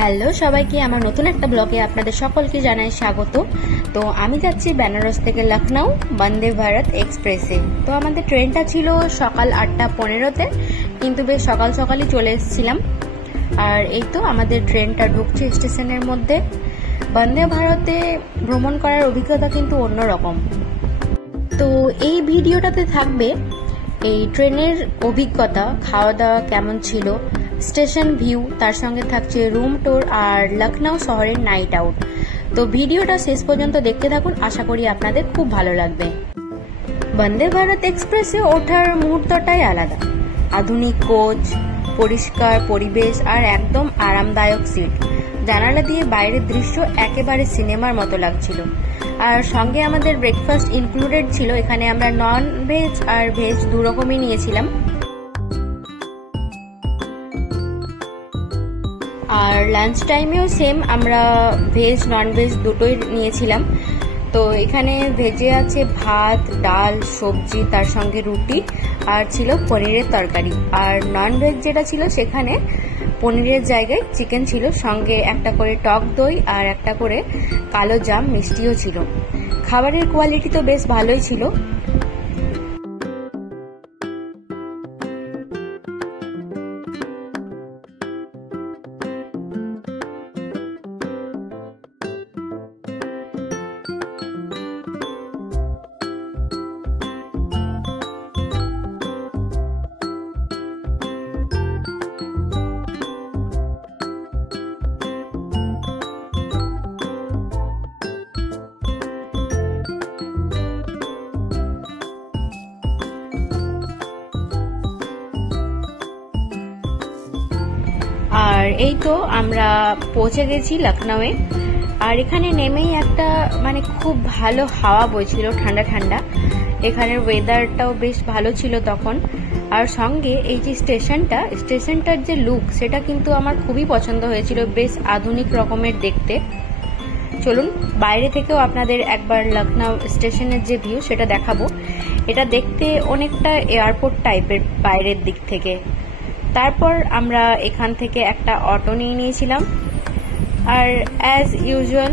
Hello সবাইকে, আমার নতুন একটা ব্লগে আপনাদের সকলকে জানাই স্বাগত। তো আমি যাচ্ছি বেনারস থেকে লখনউ বন্দে ভারত এক্সপ্রেসে। তো আমাদের ট্রেনটা ছিল সকাল 8:15-তে, কিন্তু বেশ সকাল সকালই চলে এসেছিলাম। আর এই তো আমাদের ট্রেনটা ঢুকছে স্টেশনের মধ্যে। বন্দে ভারতে ভ্রমণ করার অভিজ্ঞতা কিন্তু অন্যরকম। তো এই ভিডিওটাতে থাকবে এই ট্রেনের অভিজ্ঞতা, খাওয়া দাওয়া কেমন ছিল, স্টেশন ভিউ, তার সঙ্গে থাকছে রুম ট্যুর আর লখনউ শহরের নাইট আউট। তো ভিডিওটা শেষ পর্যন্ত দেখতে থাকুন, আশা করি আপনাদের খুব ভালো লাগবে। বন্দে ভারত এক্সপ্রেসে ওঠার মুহূর্তটাই আলাদা। আধুনিক কোচ, পরিষ্কার পরিবেশ আর একদম আরামদায়ক সিট। জানালা দিয়ে বাইরের দৃশ্য একেবারে সিনেমার মতো লাগছিল। আর সঙ্গে আমাদের ব্রেকফাস্ট ইনক্লুডেড ছিল। এখানে আমরা নন ভেজ আর ভেজ দু রকমই নিয়েছিলাম। আর লাঞ্চ টাইমেও সেম, আমরা ভেজ নন ভেজ দুটোই নিয়েছিলাম। তো এখানে ভেজে আছে ভাত, ডাল, সবজি, তার সঙ্গে রুটি আর ছিল পনিরের তরকারি। আর নন ভেজ যেটা ছিল সেখানে পনিরের জায়গায় চিকেন ছিল, সঙ্গে একটা করে টক দই আর একটা করে কালো জাম মিষ্টিও ছিল। খাবারের কোয়ালিটি তো বেশ ভালোই ছিল। আর এই তো আমরা পৌঁছে গেছি লখনউয়ে। আর এখানে নেমেই একটা খুব ভালো হাওয়া বইছিল, ঠান্ডা ঠান্ডা। এখানের ওয়েদারটাও বেশ ভালো ছিল তখন। আর সঙ্গে এই যে স্টেশনটার যে লুক, সেটা কিন্তু আমার খুবই পছন্দ হয়েছিল, বেশ আধুনিক রকমের দেখতে। চলুন বাইরে থেকেও আপনাদের একবার লখনউ স্টেশনের যে ভিউ সেটা দেখাবো। এটা দেখতে অনেকটা এয়ারপোর্ট টাইপের বাইরের দিক থেকে। তারপর আমরা এখান থেকে একটা অটো নিয়ে নিয়েছিলাম। আর অ্যাজ ইউজুয়াল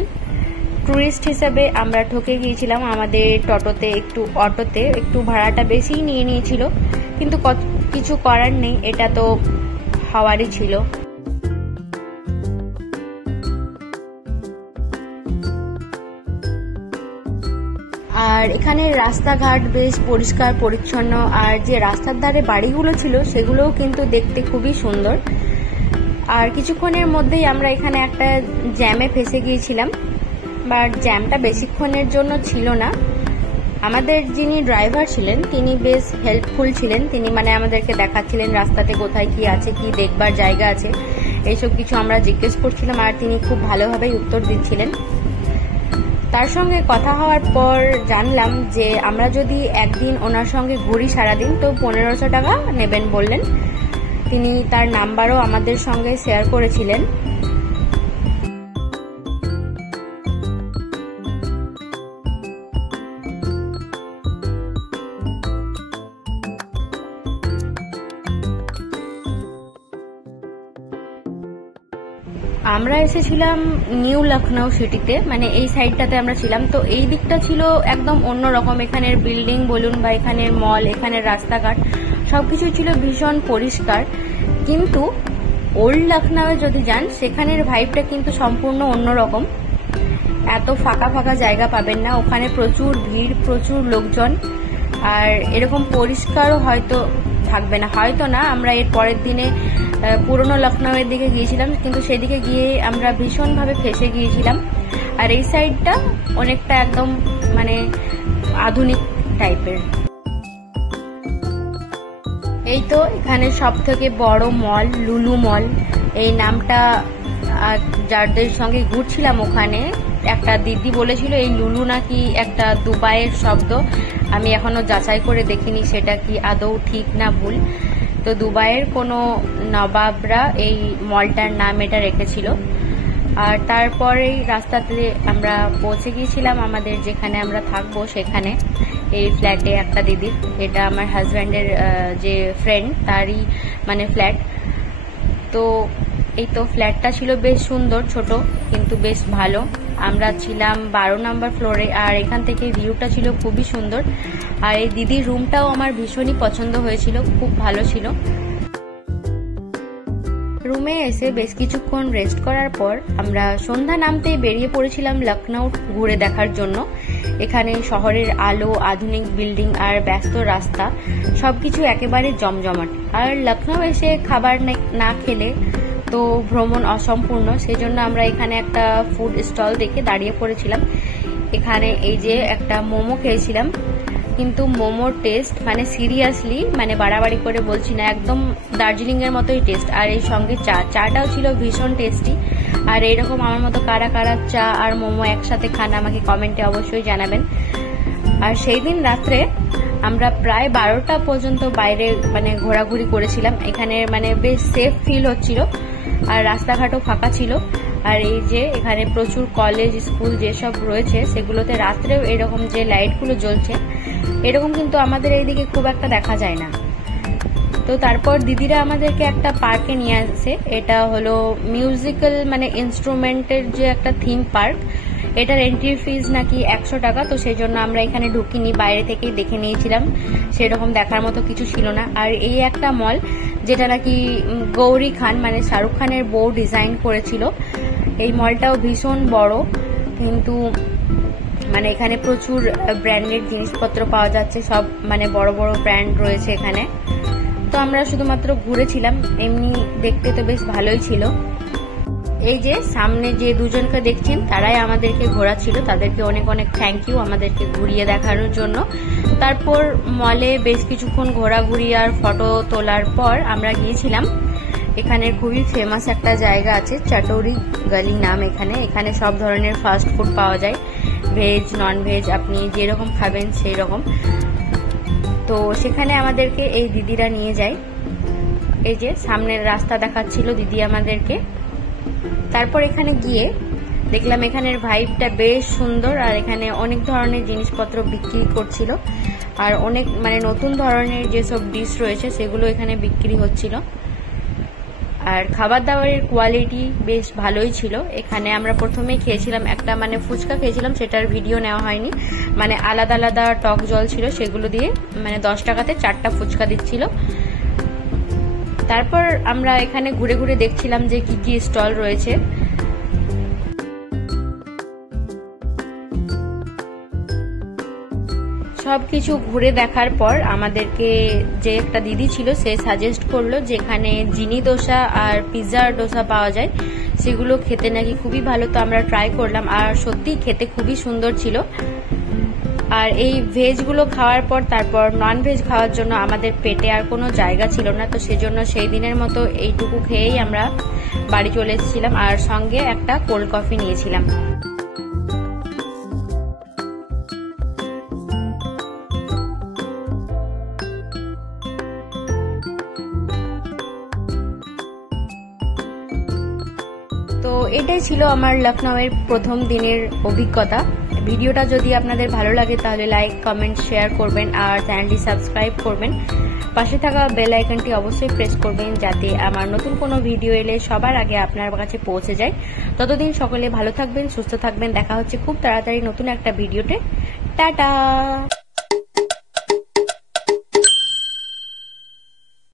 ট্যুরিস্ট হিসেবে আমরা ঠকে গিয়েছিলাম আমাদের অটোতে একটু ভাড়াটা বেশিই নিয়ে নিয়েছিল, কিন্তু কিছু করার নেই, এটা তো হওয়ারই ছিল। আর এখানে রাস্তাঘাট বেশ পরিষ্কার পরিচ্ছন্ন। আর যে রাস্তার ধারে বাড়িগুলো ছিল সেগুলোও কিন্তু দেখতে খুবই সুন্দর। আর কিছুক্ষণের মধ্যেই আমরা এখানে একটা জ্যামে ফেসে গিয়েছিলাম, বাট জ্যামটা বেশিক্ষণের জন্য ছিল না। আমাদের যিনি ড্রাইভার ছিলেন তিনি বেশ হেল্পফুল ছিলেন। তিনি আমাদেরকে দেখাচ্ছিলেন রাস্তাতে কোথায় কি আছে, কি দেখবার জায়গা আছে, এইসব কিছু আমরা জিজ্ঞেস করছিলাম আর তিনি খুব ভালোভাবেই উত্তর দিচ্ছিলেন। তার সঙ্গে কথা হওয়ার পর জানলাম যে আমরা যদি একদিন ওনার সঙ্গে ঘুরি সারাদিন, তো 1500 টাকা নেবেন বললেন। তিনি তার নাম্বারও আমাদের সঙ্গে শেয়ার করেছিলেন। আমরা এসেছিলাম নিউ লখনউ সিটিতে, এই সাইডটাতে আমরা ছিলাম। তো এই দিকটা ছিল একদম অন্যরকম। এখানের বিল্ডিং বলুন বা এখানের মল, এখানের রাস্তাঘাট সবকিছু ছিল ভীষণ পরিষ্কার। কিন্তু ওল্ড লখনউয়ে যদি যান, সেখানের ভাইবটা কিন্তু সম্পূর্ণ অন্যরকম। এত ফাঁকা ফাঁকা জায়গা পাবেন না, ওখানে প্রচুর ভিড়, প্রচুর লোকজন। আর এরকম পরিষ্কারও হয়তো থাকবে না, আমরা এর পরের দিনে পুরনো লখনউয়ের দিকে গিয়েছিলাম, কিন্তু সেদিকে গিয়ে আমরা ভীষণভাবে ফেসে গিয়েছিলাম। আর এই সাইডটা অনেকটা একদম আধুনিক টাইপের। এই তো এখানে সব থেকে বড় মল লুলু মল, এই নামটা যাদের সঙ্গে ঘুরছিলাম ওখানে একটা দিদি বলেছিল এই লুলু নাকি একটা দুবাইয়ের শব্দ। আমি এখনো যাচাই করে দেখিনি সেটা কি আদৌ ঠিক না ভুল। তো দুবাইয়ের কোনো নবাবরা এই মলটার নাম এটা রেখেছিল। আর তারপরে রাস্তাতে আমরা পৌঁছে গিয়েছিলাম আমাদের যেখানে আমরা থাকবো সেখানে। এই ফ্ল্যাটে একটা দিদির, এটা আমার হাজব্যান্ডের যে ফ্রেন্ড তারই ফ্ল্যাট। তো এই তো ফ্ল্যাটটা ছিল বেশ সুন্দর, ছোট কিন্তু বেশ ভালো। আমরা ছিলাম 12 নম্বর ফ্লোরে, আর এখান থেকে ভিউটা ছিল খুবই সুন্দর। আর এই দিদির রুমটাও আমার ভীষণই পছন্দ হয়েছিল, খুব ভালো ছিল। রুমে এসে বেশ কিছুক্ষণ রেস্ট করার পর আমরা সন্ধ্যা নামতেই বেরিয়ে পড়েছিলাম লখনউ ঘুরে দেখার জন্য। এখানে শহরের আলো, আধুনিক বিল্ডিং আর ব্যস্ত রাস্তা সবকিছু একেবারে জমজমাট। আর লখনউ এসে খাবার না খেলে তো ভ্রমণ অসম্পূর্ণ, সেই জন্য আমরা এখানে একটা ফুড স্টল দেখে দাঁড়িয়ে পড়েছিলাম। এখানে এই যে একটা মোমো খেয়েছিলাম, কিন্তু মোমোর টেস্ট মানে সিরিয়াসলি, মানে বাড়াবাড়ি করে বলছি না, একদম দার্জিলিং এর মতোই টেস্ট। আর এই সঙ্গে চাটাও ছিল ভীষণ টেস্টি। আর এইরকম আমার মতো কারা কারা চা আর মোমো একসাথে খান আমাকে কমেন্টে অবশ্যই জানাবেন। আর সেই দিন রাত্রে আমরা প্রায় 12টা পর্যন্ত বাইরে মানে ঘোরাঘুরি করেছিলাম। এখানে মানে বেশ সেফ ফিল হচ্ছিল, আর রাস্তাঘাটও ফাঁকা ছিল। আর এই যে এখানে প্রচুর কলেজ স্কুল যেসব রয়েছে সেগুলোতে রাত্রেও এরকম যে লাইটগুলো জ্বলছে, এরকম কিন্তু আমাদের এইদিকে খুব একটা দেখা যায় না। তো তারপর দিদিরা আমাদেরকে একটা পার্কে নিয়ে আসে। এটা হলো মিউজিক্যাল মানে ইনস্ট্রুমেন্টের যে একটা থিম পার্ক। এটার এন্ট্রি ফিজ নাকি 100 টাকা। তো সেই জন্য আমরা এখানে ঢুকিনি, বাইরে থেকেই দেখে নিয়েছিলাম। সেরকম দেখার মতো কিছু ছিল না। আর এই একটা মল যেটা নাকি গৌরী খান মানে শাহরুখ খানের বউ ডিজাইন করেছিল। এই মলটাও ভীষণ বড়, কিন্তু মানে এখানে প্রচুর ব্র্যান্ডেড জিনিসপত্র পাওয়া যাচ্ছে, সব মানে বড় বড় ব্র্যান্ড রয়েছে এখানে। তো আমরা শুধুমাত্র ঘুরেছিলাম, এমনি দেখতে তো বেশ ভালোই ছিল। এই যে সামনে যে দুজনকে দেখছেন তারাই আমাদেরকে ঘোরাচ্ছিল, তাদেরকে অনেক অনেক থ্যাংক ইউ আমাদেরকে ঘুরিয়ে দেখানোর জন্য। তারপর মলে বেশ কিছুক্ষণ ঘোরাঘুরি আর ফটো তোলার পর আমরা গিয়েছিলাম এখানে খুবই ফেমাস একটা জায়গা আছে, চাটৌরি গলি নাম। এখানে সব ধরনের ফাস্ট ফুড পাওয়া যায়, ভেজ নন ভেজ, আপনি যেরকম খাবেন সেই রকম। তো সেখানে আমাদেরকে এই দিদিরা নিয়ে যায়। এই যে সামনের রাস্তা দেখাচ্ছিল দিদি আমাদেরকে। তারপর এখানে গিয়ে দেখলাম এখানের ভাইবটা বেশ সুন্দর, আর এখানে অনেক ধরনের জিনিসপত্র বিক্রি করছিল। আর অনেক মানে নতুন ধরনের যেসব ডিশ রয়েছে সেগুলো এখানে বিক্রি হচ্ছিল। আর খাবার দাবারের কোয়ালিটি বেশ ভালোই ছিল। এখানে আমরা প্রথমেই খেয়েছিলাম একটা মানে ফুচকা খেয়েছিলাম, সেটার ভিডিও নেওয়া হয়নি। মানে আলাদা আলাদা টক জল ছিল, সেগুলো দিয়ে মানে 10 টাকাতে 4টা ফুচকা দিচ্ছিল। তারপর আমরা এখানে ঘুরে ঘুরে দেখছিলাম যে কি কি স্টল রয়েছে। সবকিছু ঘুরে দেখার পর আমাদেরকে যে একটা দিদি ছিল সে সাজেস্ট করলো যেখানে জিনি দোসা আর পিৎজা ডোসা পাওয়া যায়, সেগুলো খেতে নাকি খুবই ভালো। তো আমরা ট্রাই করলাম, আর সত্যি খেতে খুবই সুন্দর ছিল। আর এই ভেজগুলো খাওয়ার পর তারপর নন ভেজ খাওয়ার জন্য আমাদের পেটে আর কোনো জায়গা ছিল না। তো সেজন্য সেই দিনের মতো এইটুকু খেয়েই আমরা বাড়ি চলে এসেছিলাম, আর সঙ্গে একটা কোল্ড কফি নিয়েছিলাম। তো এটাই ছিল আমার লখনউয়ের প্রথম দিনের অভিজ্ঞতা। ভিডিওটা যদি আপনাদের ভালো লাগে তাহলে লাইক, কমেন্ট, শেয়ার করবেন, আর চ্যানেলটি সাবস্ক্রাইব করবেন। পাশে থাকা বেল আইকনটি অবশ্যই প্রেস করবেন যাতে আমার নতুন কোনো ভিডিও এলে সবার আগে আপনার কাছে পৌঁছে যায়। ততদিন সকলে ভালো থাকবেন, সুস্থ থাকবেন। দেখা হচ্ছে খুব তাড়াতাড়ি নতুন একটা ভিডিওতে। টাটা।